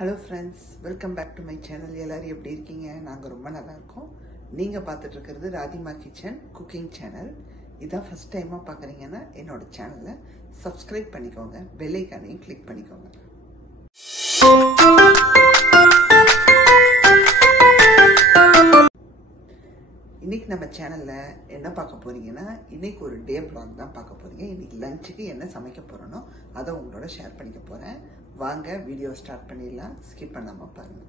Hello friends, welcome back to my channel. எல்லாரும் எப்படி இருக்கீங்க? நாங்க ரொம்ப நல்லா இருக்கோம். நீங்க பார்த்துட்டு இருக்கிறது ராதிமா கிச்சன் குக்கிங் சேனல். இதான் ஃபர்ஸ்ட் டைமா பார்க்கறீங்கன்னா என்னோட சேனலை சப்ஸ்கிரைப் பண்ணிக்கோங்க. பெல் ஐகானையும் கிளிக் பண்ணிக்கோங்க. இன்னைக்கு நம்ம சேனல்ல என்ன பார்க்க போறீங்கன்னா இன்னைக்கு ஒரு டே vlog தான் பார்க்க போறீங்க. இன்னைக்கு லஞ்சுக்கு என்ன சமைக்க போறேனோ அதை உங்களோட ஷேர் பண்ணிக்க போறேன். வாங்க வீடியோ ஸ்டார்ட் பண்ணிடலாம். ஸ்கிப் பண்ணாம பாருங்க.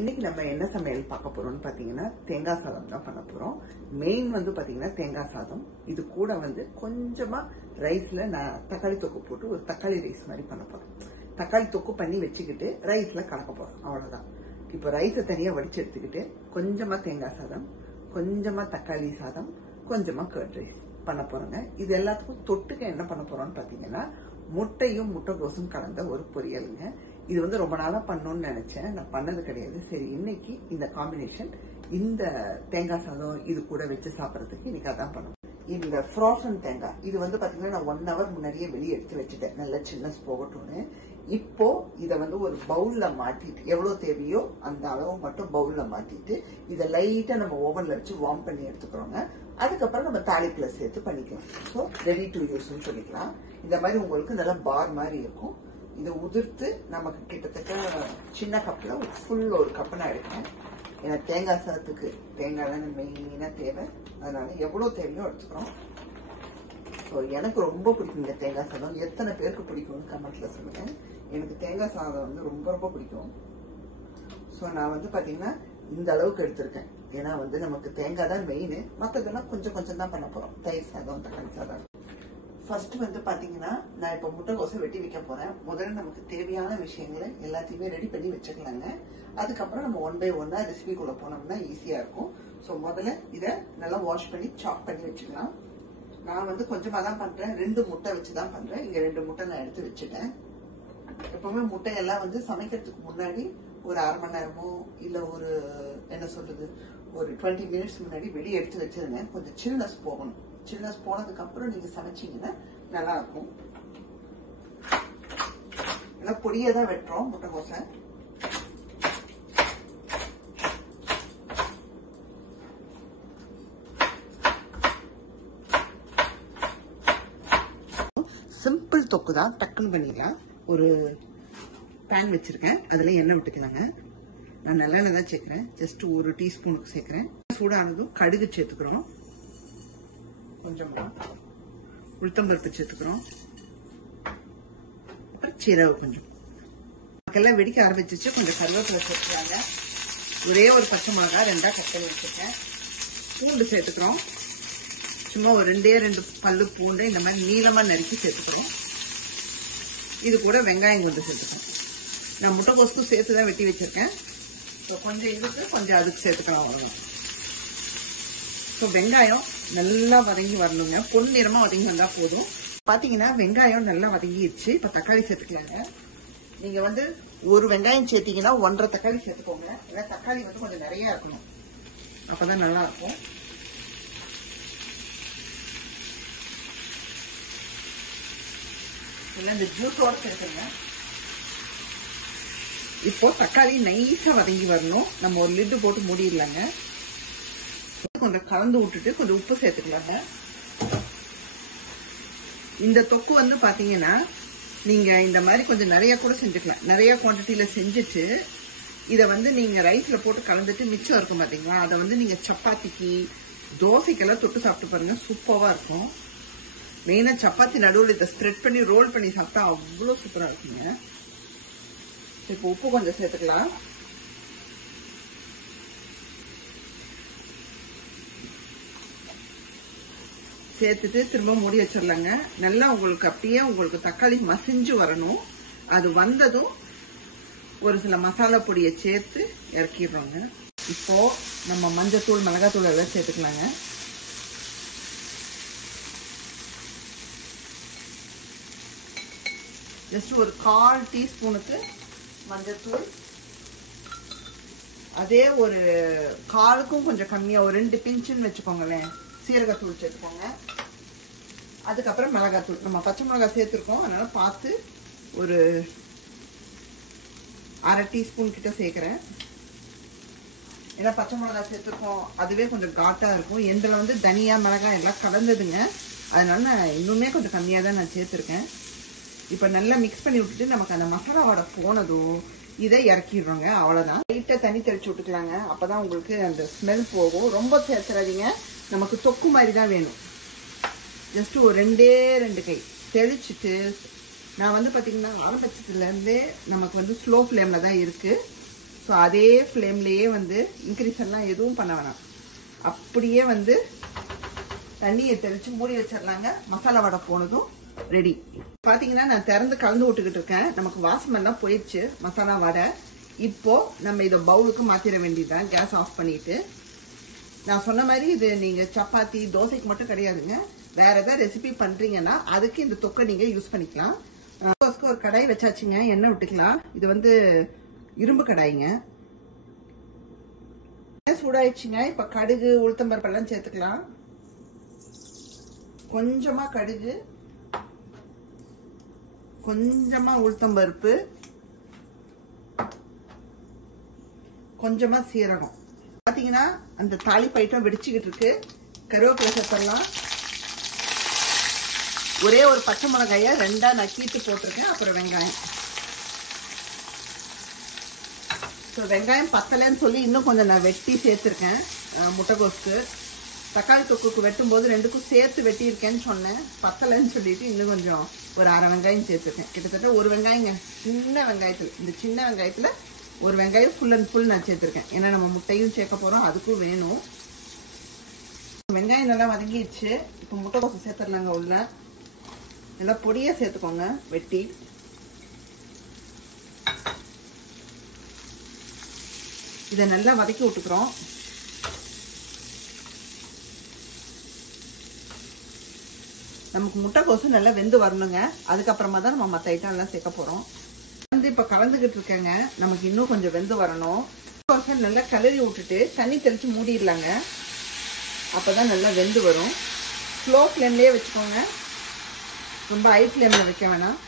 இன்னைக்கு நம்ம என்ன சமையல் பார்க்க போறோம்னு பாத்தீங்கன்னா தேங்காய் சாதம் தான் பண்ண போறோம். மெயின் வந்து பாத்தீங்கன்னா தேங்காய் சாதம். இது கூட வந்து கொஞ்சமா ரைஸ்ல நான் தக்காளி தொக்கு போட்டு ஒரு தக்காளி ரைஸ் மாதிரி பண்ண போறோம். தக்காளி தொக்கு பண்ணி வச்சுக்கிட்டு ரைஸ்ல கலக்க போறோம். அவ்வளவுதான். இப்போ ரைஸை தனியா வடிச்சு எடுத்துக்கிட்டு கொஞ்சமா தேங்காய் சாதம், கொஞ்சமா தக்காளி சாதம், கொஞ்சமா கர்ட் ரைஸ் பண்ண போறோங்க. இது எல்லாத்துக்கும் தொட்டுக்க என்ன பண்ண போறோம்னு பாத்தீங்கன்னா முட்டையும் முட்டைகோசும் கலந்த ஒரு பொரியலுங்க. இது வந்து ரொம்ப நாளா பண்ணணும்னு நினைச்சேன், நான் பண்ணது கிடையாது. சரி, இன்னைக்கு இந்த காம்பினேஷன் இந்த தேங்காய் சாதம் இது கூட வச்சு சாப்பிடறதுக்கு இன்னைக்கு அதான் பண்ணுவோம். இந்த ஃப்ரோசன் தேங்காய் இது வந்து பாத்தீங்கன்னா நான் 1 hour முன்னாடியே வெளியே எடுத்து வச்சுட்டேன், நல்ல சின்னஸ் போகட்டும்னு. இப்போ இத வந்து ஒரு பவுல்ல மாட்டிட்டு எவ்வளவு தேவையோ அந்த அளவு மட்டும் பவுல்ல மாட்டிட்டு இதை லைட்டா நம்ம ஓவன்ல வச்சு வார்ம் பண்ணி எடுத்துக்கிறோங்க. அதுக்கப்புறம் நம்ம தாளிப்புல சேர்த்து பண்ணிக்கலாம். ஸோ ரெடி டு யூஸ்ன்னு சொல்லிக்கலாம். இந்த மாதிரி உங்களுக்கு நல்லா பார் மாதிரி இருக்கும். இதை உதிர்த்து நமக்கு கிட்டத்தட்ட சின்ன கப்ல ஃபுல் ஒரு கப்பு நான் எடுக்கிறேன். ஏன்னா தேங்காய் சாதத்துக்கு தேங்காய் தானே மெயினா தேவை. அதனால எவ்வளவு தேவையோ எடுத்துக்கிறோம். ஸோ எனக்கு ரொம்ப பிடிக்கும் இந்த தேங்காய் சாதம். எத்தனை பேருக்கு பிடிக்கும்னு கமெண்ட்ல சொல்லுங்க. எனக்கு தேங்காய் சாதம் வந்து ரொம்ப ரொம்ப பிடிக்கும். ஸோ நான் வந்து பாத்தீங்கன்னா இந்த அளவுக்கு எடுத்திருக்கேன். ஏன்னா வந்து நமக்கு தேங்காய் தான் மெயின், மற்றதெல்லாம் கொஞ்சம் கொஞ்சம் தான் பண்ண போறோம். தயிர் சாதம், தக்காளி சாதம். ஃபர்ஸ்ட் வந்து பாத்தீங்கன்னா நான் இப்ப முட்டைகோசை வெட்டி வைக்க போறேன். முதல்ல நமக்கு தேவையான விஷயங்களை எல்லாத்தையுமே ரெடி பண்ணி வச்சுக்கலாங்க. அதுக்கப்புறம் நம்ம 1 by 1 ரெசிபிக்குள்ள போனோம்னா ஈஸியா இருக்கும். ஸோ முதல்ல இதை நல்லா வாஷ் பண்ணி சாப் பண்ணி வச்சுக்கலாம். நான் வந்து கொஞ்சமா தான் பண்றேன், 2 முட்டை வச்சுதான் பண்றேன். இங்க 2 முட்டை நான் எடுத்து வச்சுட்டேன். எப்பவுமே முட்டையெல்லாம் வந்து சமைக்கிறதுக்கு முன்னாடி ஒரு 1/2 மணி நேரமோ இல்ல ஒரு என்ன சொல்றது ஒரு 20 minutes முன்னாடி வெளியே எடுத்து வச்சிருங்க. கொஞ்சம் சில்னஸ் போகணும். சில்னஸ் போனதுக்கு அப்புறம் நீங்க சமைச்சீங்கன்னா நல்லா இருக்கும். எல்லாம் பொடியை தான் வெட்டுறோம் முட்டைகோசை. சிம்பிள் தொக்கு தான், டக்குன்னு பண்ணிக்கலாம். ஒரு பேன் வச்சிருக்கேன், அதுல எண்ணெய் விட்டுக்கலாங்க. நான் நல்லெண்ணெய் தான் சேர்க்கிறேன். ஜஸ்ட் 1 டீஸ்பூனுக்கு சேர்க்கிறேன். சூடானதும் கடுகு சேர்த்துக்கிறோம், கொஞ்சமா உளுத்தம்பருப்பு சேர்த்துக்கிறோம், அப்புறம் சீரகம் கொஞ்சம். எல்லாம் வெடிக்க ஆரம்பிச்சிச்சு. கொஞ்சம் கருவேப்பிலை சேர்த்துக்கிறாங்க. ஒரே ஒரு பச்சை மிளகாய் 2 கட் பண்ணி வச்சிருக்கேன். பூண்டு சேர்த்துக்கிறோம். சும்மா ஒரு 2 பல்லு பூண்டு இந்த மாதிரி நீளமா நறுக்கி சேர்த்துக்கிறோம். இது கூட வெங்காயம் கொஞ்சம் சேர்த்துக்கிறோம். நான் முட்டைகோசுக்கும் சேர்த்துதான் வெட்டி வச்சிருக்கேன். கொஞ்சம் இதுக்கு கொஞ்சம் அதுக்கு சேர்த்துக்கலாம். அவ்வளவுதான். ஸோ வெங்காயம் நல்லா வதங்கி வரணுங்க. பொன்னிறமா வதங்கி வந்தா போதும். பாத்தீங்கன்னா வெங்காயம் நல்லா வதங்கிடுச்சு. இப்ப தக்காளி சேர்த்துக்கலாங்க. நீங்க வந்து ஒரு வெங்காயம் சேர்த்தீங்கன்னா 1.5 தக்காளி சேர்த்துக்கோங்க. ஏன்னா தக்காளி வந்து கொஞ்சம் நிறைய இருக்கணும், அப்பதான் நல்லா இருக்கும். இந்த ஜூஸோட சேர்த்துங்க. இப்போ தக்காளி நைஸா வதங்கி வரணும். நம்ம ஒரு லிட்டு போட்டு மூடிடலாங்க. கொஞ்சம் கலந்து விட்டுட்டு கொஞ்சம் உப்பு சேர்த்துக்கலாங்க. இந்த தொக்கு வந்து பாத்தீங்கன்னா நீங்க இந்த மாதிரி கொஞ்சம் நிறைய கூட செஞ்சுக்கலாம். நிறைய குவான்டிட்டியில செஞ்சுட்டு இதை வந்து நீங்க ரைஸ்ல போட்டு கலந்துட்டு மிச்சம் இருக்கும் பாத்தீங்களா, அதை வந்து நீங்க சப்பாத்திக்கு தோசைக்கெல்லாம் தொட்டு சாப்பிட்டு பாருங்க, சூப்பரா இருக்கும். மெயினா சப்பாத்தி நடுவில் இதை ஸ்ப்ரெட் பண்ணி ரோல் பண்ணி சாப்பிட்டா அவ்வளவு சூப்பரா இருக்குங்க. இப்போ உப்பு கொஞ்சம் சேர்த்துக்கலாம். சேர்த்துட்டு திரும்ப மூடி வச்சிடலாங்க. நல்லா உங்களுக்கு அப்படியே உங்களுக்கு தக்காளி மசிஞ்சு வரணும். அது வந்ததும் ஒரு சில மசாலா பொடியை சேர்த்து இறக்கிடுறோங்க. இப்போ நம்ம மஞ்சத்தூள், மிளகாத்தூள் எல்லாம் சேர்த்துக்கலாங்க. ஜஸ்ட் ஒரு 1/4 டீஸ்பூனுக்கு மஞ்சத்தூள், அதே ஒரு 1/4க்கும் கொஞ்சம் கம்மியா ஒரு 2 பிஞ்சுன்னு வச்சுக்கோங்களேன் சீரகத்தூள் சேர்த்துக்கோங்க. அதுக்கப்புறம் மிளகாத்தூள். நம்ம பச்சை மிளகாய் சேர்த்துருக்கோம், அதனால பார்த்து ஒரு 1/2 டீஸ்பூன் கிட்ட சேர்க்கிறேன். ஏன்னா பச்சை மிளகாய் சேர்த்துருக்கோம், அதுவே கொஞ்சம் காட்டா இருக்கும். எந்தில் வந்து தனியா மிளகாய் எல்லாம் கலந்ததுங்க, அதனால நான் இன்னுமே கொஞ்சம் கம்மியாக தான் நான் சேர்த்துருக்கேன். இப்போ நல்லா மிக்ஸ் பண்ணி விட்டுட்டு நமக்கு அந்த மசாலா வாடை போனதும் இதை இறக்கிடுறோங்க. அவ்வளோதான். லைட்டாக தண்ணி தெளிச்சு விட்டுக்கலாங்க, அப்போதான் உங்களுக்கு அந்த ஸ்மெல் போகும். ரொம்ப சேர்த்துறாதீங்க, நமக்கு தொக்கு மாதிரி தான் வேணும். ஜஸ்ட் ஒரு 2 கை தெளிச்சுட்டு, நான் வந்து பார்த்தீங்கன்னா ஆரம்பத்துலேருந்தே நமக்கு வந்து ஸ்லோ ஃப்ளேமில் தான் இருக்குது. ஸோ அதே ஃப்ளேம்லேயே வந்து இன்க்ரீஸ் எல்லாம் எதுவும் பண்ண வேணாம், அப்படியே வந்து தண்ணியை தெளித்து மூடி வச்சிடலாங்க. மசாலா வடை போனதும் ரெடி. பார்த்தீங்கன்னா நான் திறந்து கலந்து விட்டுக்கிட்டு இருக்கேன். நமக்கு வாசமெல்லாம் போயிடுச்சு மசாலா வடை. இப்போ நம்ம இதை பவுலுக்கு மாற்றிட வேண்டியதுதான். கேஸ் ஆஃப் பண்ணிட்டு, நான் சொன்ன மாதிரி இது நீங்கள் சப்பாத்தி தோசைக்கு மட்டும் கிடையாதுங்க, வேற ஏதாவது ரெசிபி பண்ணுறீங்கன்னா அதுக்கு இந்த தொக்கை நீங்கள் யூஸ் பண்ணிக்கலாம். ஒரு கடாய் வச்சாச்சுங்க, எண்ணெய் விட்டுக்கலாம். இது வந்து இரும்பு கடாய்ங்க. சூடாயிடுச்சுங்க. இப்ப கடுகு உளுத்தம்பருப்பு எல்லாம் சேர்த்துக்கலாம். கொஞ்சமா கடுகு, கொஞ்சமா உளுத்தம்பருப்பு, கொஞ்சமா சீரகம். பாத்தீங்கன்னா அந்த தாளிப்பு ஐட்டம் வெடிச்சுக்கிட்டு இருக்கு. கருவேப்பிலை சேர்த்தலாம். ஒரே ஒரு பச்சை மிளகாய 2ஆ நக்கிட்டு போட்டிருக்கேன். அப்புறம் வெங்காயம். ஸோ வெங்காயம் பத்தலைன்னு சொல்லி இன்னும் கொஞ்சம் நான் வெட்டி சேர்த்துருக்கேன். முட்டைகோஸுக்கு தக்காளி தொக்குக்கு வெட்டும் போது 2க்கும் சேர்த்து வெட்டியிருக்கேன்னு சொன்னேன். பத்தலைன்னு சொல்லிட்டு இன்னும் கொஞ்சம் ஒரு 1/2 வெங்காயம் சேர்த்துருக்கேன். கிட்டத்தட்ட ஒரு வெங்காயங்க, சின்ன வெங்காயத்தில். இந்த சின்ன வெங்காயத்தில் ஒரு வெங்காயம் ஃபுல் அண்ட் ஃபுல் நான் சேர்த்துருக்கேன். ஏன்னா நம்ம முட்டையும் சேர்க்க போகிறோம், அதுக்கும் வேணும். வெங்காயம் நல்லா வதங்கிடுச்சு. இப்போ முட்டைகோஸை சேர்த்துடலாங்க. உள்ள நல்லா பொடியாக சேர்த்துக்கோங்க வெட்டி. இதை நல்லா வதக்கி விட்டுக்கிறோம். நமக்கு முட்டைகோசு நல்லா வெந்து வரணுங்க. அதுக்கப்புறமா தான் நம்ம மற்ற ஐட்டம் எல்லாம் சேர்க்க போறோம். வந்து இப்ப கலந்துகிட்டு இருக்கேங்க. நமக்கு இன்னும் கொஞ்சம் வெந்து வரணும். முட்டைகோசை நல்லா கிளறி விட்டுட்டு தண்ணி தெளிச்சு மூடிடலாங்க. அப்பதான் நல்லா வெந்து வரும். ஸ்லோ ஃப்ளேம்லயே வச்சுக்கோங்க, ரொம்ப ஹை ஃப்ளேம்ல வைக்க வேணாம்.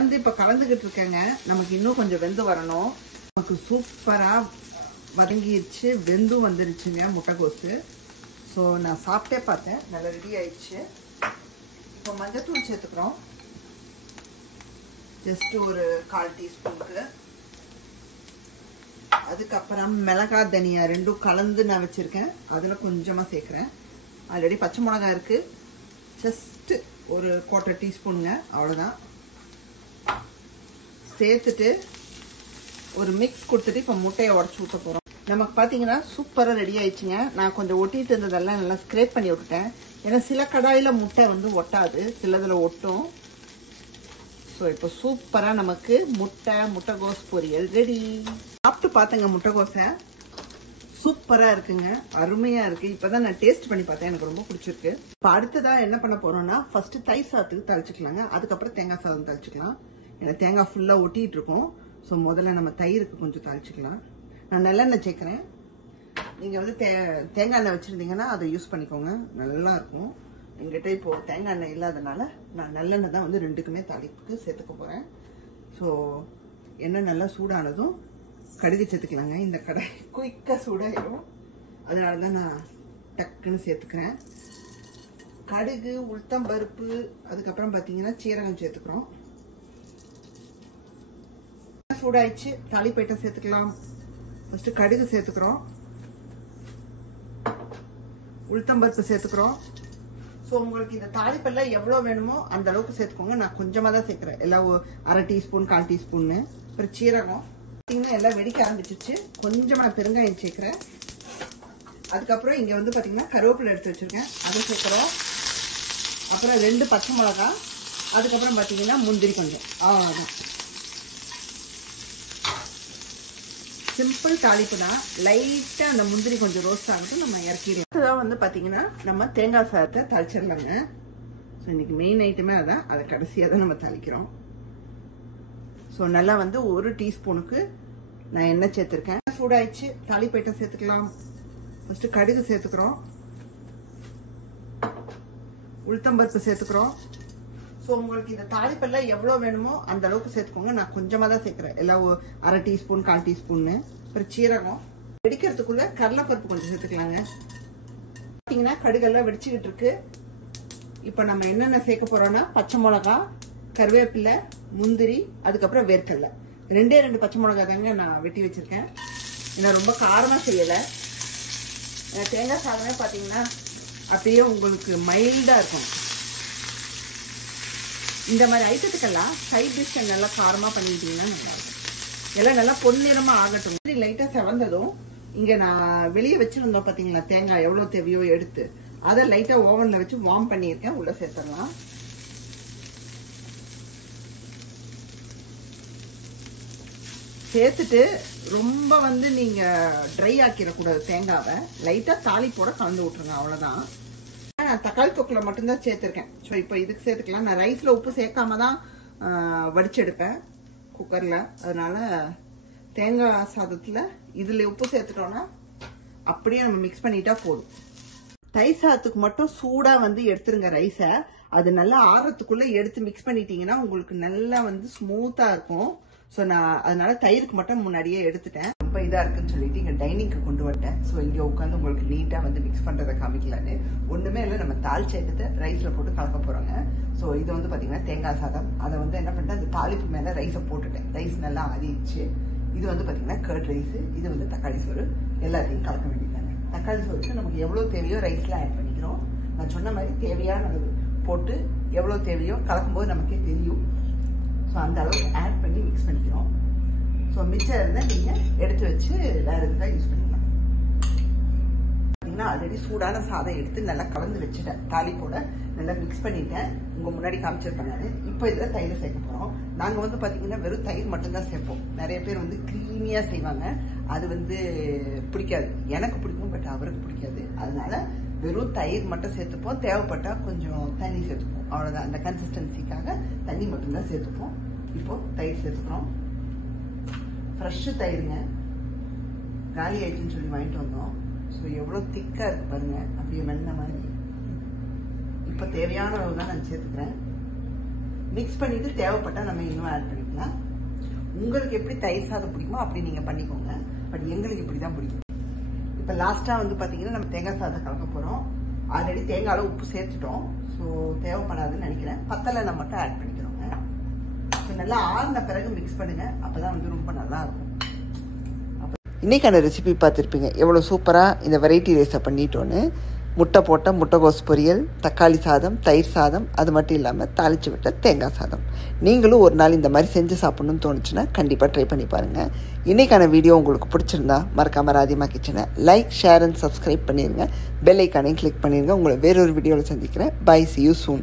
வந்து இப்ப கலந்துகிட்டு இருக்கேங்க. நமக்கு இன்னும் கொஞ்சம் வெந்து வரணும். நமக்கு சூப்பரா வதங்கிடுச்சு, வெந்தும் வந்துருச்சுங்க முட்டைகோசு. ஸோ நான் சாப்பிட்டே பார்த்தேன், நல்லா ரெடி ஆயிடுச்சு. இப்போ மஞ்சத்தூள் சேர்த்துக்கிறோம். ஜஸ்ட் ஒரு 1/4 டீஸ்பூனுக்கு. அதுக்கப்புறம் மிளகாய் தனியா 2ம் கலந்து நான் வச்சிருக்கேன், அதில் கொஞ்சமாக சேர்க்குறேன். ஆல்ரெடி பச்சை மிளகாய் இருக்கு, ஜஸ்ட் ஒரு 1/4 டீஸ்பூனுங்க, அவ்வளோதான். சேர்த்துட்டு ஒரு மிக்ஸ் கொடுத்துட்டு இப்போ முட்டையை உடச்சி ஊற்ற போகிறோம். நமக்கு பார்த்தீங்கன்னா சூப்பராக ரெடி ஆயிடுச்சுங்க. நான் கொஞ்சம் ஒட்டிட்டு இருந்ததெல்லாம் நல்லா ஸ்க்ரேப் பண்ணி விட்டுட்டேன். ஏன்னா சில கடாயில் முட்டை வந்து ஒட்டாது, சிலதில் ஒட்டும். ஸோ இப்போ சூப்பராக நமக்கு முட்டைகோஸ் பொரியல் ரெடி. சாப்பிட்டு பார்த்தேங்க முட்டைகோஸை, சூப்பராக இருக்குங்க, அருமையாக இருக்குது. இப்போ தான் நான் டேஸ்ட் பண்ணி பார்த்தேன், எனக்கு ரொம்ப பிடிச்சிருக்கு. இப்போ அடுத்ததாக என்ன பண்ண போகிறோம்னா, ஃபஸ்ட்டு தயிர் சாதத்துக்கு தளிச்சிக்கலாங்க. அதுக்கப்புறம் தேங்காய் சாதம் தளிச்சிக்கலாம். ஏன்னா தேங்காய் ஃபுல்லாக ஒட்டிகிட்டு இருக்கும். ஸோ முதல்ல நம்ம தயிருக்கு கொஞ்சம் தளிச்சிக்கலாம். நான் நல்லெண்ணெய் சேர்க்குறேன். நீங்கள் வந்து தேங்காய் எண்ணெய் வச்சுருந்தீங்கன்னா அதை யூஸ் பண்ணிக்கோங்க, நல்லா இருக்கும். எங்கிட்ட இப்போ தேங்காய் எண்ணெய் இல்லாதனால நான் நல்லெண்ணெய் தான் வந்து 2க்குமே தாளிப்புக்கு சேர்த்துக்க போகிறேன். ஸோ எண்ணெய் நல்லா சூடானதும் கடுகு சேர்த்துக்கலாங்க. இந்த கடை குயிக்காக சூடாயிடும், அதனால தான் நான் டக்குன்னு சேர்த்துக்கிறேன். கடுகு, உளுத்தம்பருப்பு, அதுக்கப்புறம் பார்த்தீங்கன்னா சீரகம் சேர்த்துக்கிறோம். சூடாயிடுச்சு, தாளிப்பைட்டம் சேர்த்துக்கலாம். ஃபர்ஸ்ட் கடுகு சேர்த்துக்கிறோம், உளுத்தம்பருப்பு சேர்த்துக்கிறோம். ஸோ உங்களுக்கு இந்த தாளிப்பெல்லாம் எவ்வளோ வேணுமோ அந்த அளவுக்கு சேர்த்துக்கோங்க. நான் கொஞ்சமாக தான் சேர்க்குறேன், எல்லாம் 1/2 டீஸ்பூன் 1/4 டீஸ்பூன்னு. அப்புறம் சீரகம் பார்த்தீங்கன்னா எல்லாம் வெடிக்க ஆரம்பிச்சிச்சு. கொஞ்சமாக நான் பெருங்காயம் சேர்க்குறேன். அதுக்கப்புறம் இங்கே வந்து பார்த்தீங்கன்னா கருவேப்பிலை எடுத்து வச்சுருக்கேன், அதை சேர்க்குறோம். அப்புறம் 2 பச்சை மிளகா, அதுக்கப்புறம் பார்த்தீங்கன்னா முந்திரி கொஞ்சம், அவ்வளோதான். சிம்பிள் தாளிப்பு தான். லைட்டா அந்த முந்திரி கொஞ்சம் ரோஸ்ட் ஆகிட்டு நம்ம இறக்கிடலாம். அடுத்ததான் வந்து பாத்தீங்கன்னா நம்ம தேங்காய் சாதத்தை தாளிச்சிடலாங்க. இன்னைக்கு மெயின் ஐட்டமே அதான், அதை கடைசியாக தான் நம்ம தாளிக்கிறோம். ஸோ நல்லா வந்து 1 டீஸ்பூனுக்கு நான் எண்ணெய் சேர்த்துருக்கேன். சூடாயிடுச்சு, தாளிப்பைட்டம் சேர்த்துக்கலாம். ஃபர்ஸ்ட் கடுகு சேர்த்துக்கிறோம், உளுத்தம்பருப்பு சேர்த்துக்கிறோம். ஸோ உங்களுக்கு இந்த தாளிப்பெல்லாம் எவ்வளோ வேணுமோ அந்த அளவுக்கு சேர்த்துக்கோங்க. நான் கொஞ்சமாக தான் சேர்க்குறேன், எல்லாம் 1/2 டீஸ்பூன் 1/4 டீஸ்பூன்னு. அப்புறம் சீரகம் வெடிக்கிறதுக்குள்ள கடலைப்பருப்பு கொஞ்சம் சேர்த்துக்கலாங்க. பார்த்தீங்கன்னா கடுகெல்லாம் வெடிச்சுக்கிட்டு இருக்கு. இப்போ நம்ம என்னென்ன சேர்க்க போறோம்னா பச்சை மிளகா, கருவேப்பிலை, முந்திரி, அதுக்கப்புறம் வேர்க்கடலை. 2 பச்சை மிளகா தாங்க நான் வெட்டி வச்சிருக்கேன். நான் ரொம்ப காரமாக செய்யலை. தேங்காய் சாதமே பார்த்தீங்கன்னா அப்படியே உங்களுக்கு மைல்டாக இருக்கும். இந்த மாதிரி ஐட்டத்துக்கெல்லாம் சைட் டிஷ் நல்லா காரமாக பண்ணிக்கிட்டீங்கன்னா நல்லாயிருக்கும். எல்லாம் நல்லா பொன்னிறமாக ஆகட்டும். லைட்டாக செவந்ததும் இங்கே நான் வெளியே வச்சுருந்தோம் பார்த்தீங்களா, தேங்காய் எவ்வளோ தேவையோ எடுத்து அதை லைட்டாக ஓவனில் வச்சு வார்ம் பண்ணியிருக்கேன். உள்ளே சேர்த்துடலாம். சேர்த்துட்டு ரொம்ப நீங்க ட்ரை ஆக்கிடக்கூடாது. தேங்காவை லைட்டா தாளிப்போட கலந்து விட்டுருங்க, அவ்வளவுதான். நான் தக்காளி தொக்குல மட்டும்தான் சேர்த்திருக்கேன். ஸோ இப்போ இதுக்கு சேர்த்துக்கலாம். நான் ரைஸ்ல உப்பு சேர்க்காம தான் வடிச்செடுப்பேன் குக்கர்ல. அதனால தேங்காய் சாதத்துல இதுல உப்பு சேர்த்துட்டோம்னா அப்படியே நம்ம மிக்ஸ் பண்ணிட்டா போதும். தயிர் சாதத்துக்கு மட்டும் சூடா எடுத்துருங்க ரைஸை. அது நல்லா ஆறத்துக்குள்ள எடுத்து மிக்ஸ் பண்ணிட்டீங்கன்னா உங்களுக்கு நல்லா ஸ்மூத்தா இருக்கும். ஸோ நான் அதனால தயிருக்கு மட்டும் முன்னாடியே எடுத்துட்டேன். ரொம்ப இதாக இருக்குன்னு சொல்லிட்டு இங்கே டைனிங்க்கு கொண்டு வந்துட்டேன். ஸோ இங்கே உட்காந்து உங்களுக்கு நீட்டாக மிக்ஸ் பண்ணுறதை காமிக்கலான்னு. ஒன்றுமே இல்லை, நம்ம தாளிச்ச எடுத்து ரைஸில் போட்டு கலக்க போகிறோங்க. ஸோ இது பார்த்தீங்கன்னா தேங்காய் சாதம். அதை என்ன பண்ணிட்டேன், அந்த தாளிப்பு மேலே ரைஸை போட்டுட்டேன். ரைஸ் நல்லா ஆறிடுச்சு. இது பார்த்தீங்கன்னா கர்ட் ரைஸ். இது தக்காளி சோறு. எல்லாத்தையும் கலக்க வேண்டியதாங்க. தக்காளி சோறுக்கு நமக்கு எவ்வளோ தேவையோ ரைஸில் ஆட் பண்ணிக்கிறோம். நான் சொன்ன மாதிரி தேவையான அளவு போட்டு எவ்வளோ தேவையோ கலக்கும்போது நமக்கே தெரியும். ஸோ அந்த அளவுக்கு ஆட் பண்ணி மிக்ஸ் பண்ணிக்கிறோம். ஸோ மிச்சம் இருந்தால் நீங்கள் எடுத்து வச்சு வேற எதுக்காக யூஸ் பண்ணிக்கலாம். பார்த்தீங்கன்னா ஆல்ரெடி சூடான சாதம் எடுத்து நல்லா கலந்து வச்சுட்டேன். தாளிப்போட நல்லா மிக்ஸ் பண்ணிட்டேன். உங்கள் முன்னாடி காமிச்சிருப்பேன் நான். இப்போ இதில் தயிர் சேர்க்க போகிறோம். நாங்கள் பார்த்தீங்கன்னா வெறும் தயிர் மட்டும்தான் சேர்ப்போம். நிறைய பேர் க்ரீமியாக செய்வாங்க. அது பிடிக்காது. எனக்கு பிடிக்கும், பட் அவருக்கு பிடிக்காது. அதனால வெறும் தயிர் மட்டும் சேர்த்துப்போம். தேவைப்பட்டா கொஞ்சம் தண்ணி சேர்த்துப்போம், அவ்வளோதான். அந்த கன்சிஸ்டன்சிக்காக தண்ணி மட்டும்தான் சேர்த்துப்போம். இப்போ தயிர் சேர்த்துக்கிறோம். ஃப்ரெஷ்ஷு தயிருங்க, காலி ஆயிடுச்சுன்னு சொல்லி வாங்கிட்டு வந்தோம். ஸோ எவ்வளோ திக்காக இருக்கு பாருங்க, அப்படியே வெண்ணெய் மாதிரி. இப்போ தேவையான அளவு தான் நான் சேர்த்துக்கிறேன். மிக்ஸ் பண்ணிட்டு தேவைப்பட்டா நம்ம இன்னும் ஆட் பண்ணிக்கலாம். உங்களுக்கு எப்படி தயிர் சாதம் பிடிக்குமோ அப்படி நீங்கள் பண்ணிக்கோங்க. பட் எங்களுக்கு இப்படி தான் பிடிக்கும். இப்போ லாஸ்ட்டாக பார்த்தீங்கன்னா நம்ம தேங்காய் சாதம் கலக்க போகிறோம். ஆல்ரெடி தேங்காயில் உப்பு சேர்த்துட்டோம். ஸோ தேவைப்படாதுன்னு நினைக்கிறேன். பத்தலை மட்டும் ஆட் பண்ணிக்கிறோங்க. ஸோ நல்லா ஆறின பிறகு மிக்ஸ் பண்ணுங்க. அப்போதான் ரொம்ப நல்லா இருக்கும். இன்னைக்கான ரெசிபி பார்த்துருப்பீங்க எவ்வளோ சூப்பராக இந்த வெரைட்டி ரைஸை பண்ணிட்டோன்னு. முட்டை போட்ட முட்டைகோஸ் பொரியல், தக்காளி சாதம், தயிர் சாதம், அது மட்டும் இல்லாமல் தாளித்து விட்ட தேங்காய் சாதம். நீங்களும் ஒரு நாள் இந்த மாதிரி செஞ்சு சாப்பிட்ணுன்னு தோணுச்சுன்னா கண்டிப்பாக ட்ரை பண்ணி பாருங்கள். இன்றைக்கான வீடியோ உங்களுக்கு பிடிச்சிருந்தா மறக்காம ராதிமா கிச்சனை லைக், ஷேர் அண்ட் சப்ஸ்கிரைப் பண்ணிடுங்க. பெல் ஐக்கானையும் கிளிக் பண்ணிடுங்க. உங்களை வேறொரு வீடியோவில் சந்திக்கிறேன். Bye, see you soon.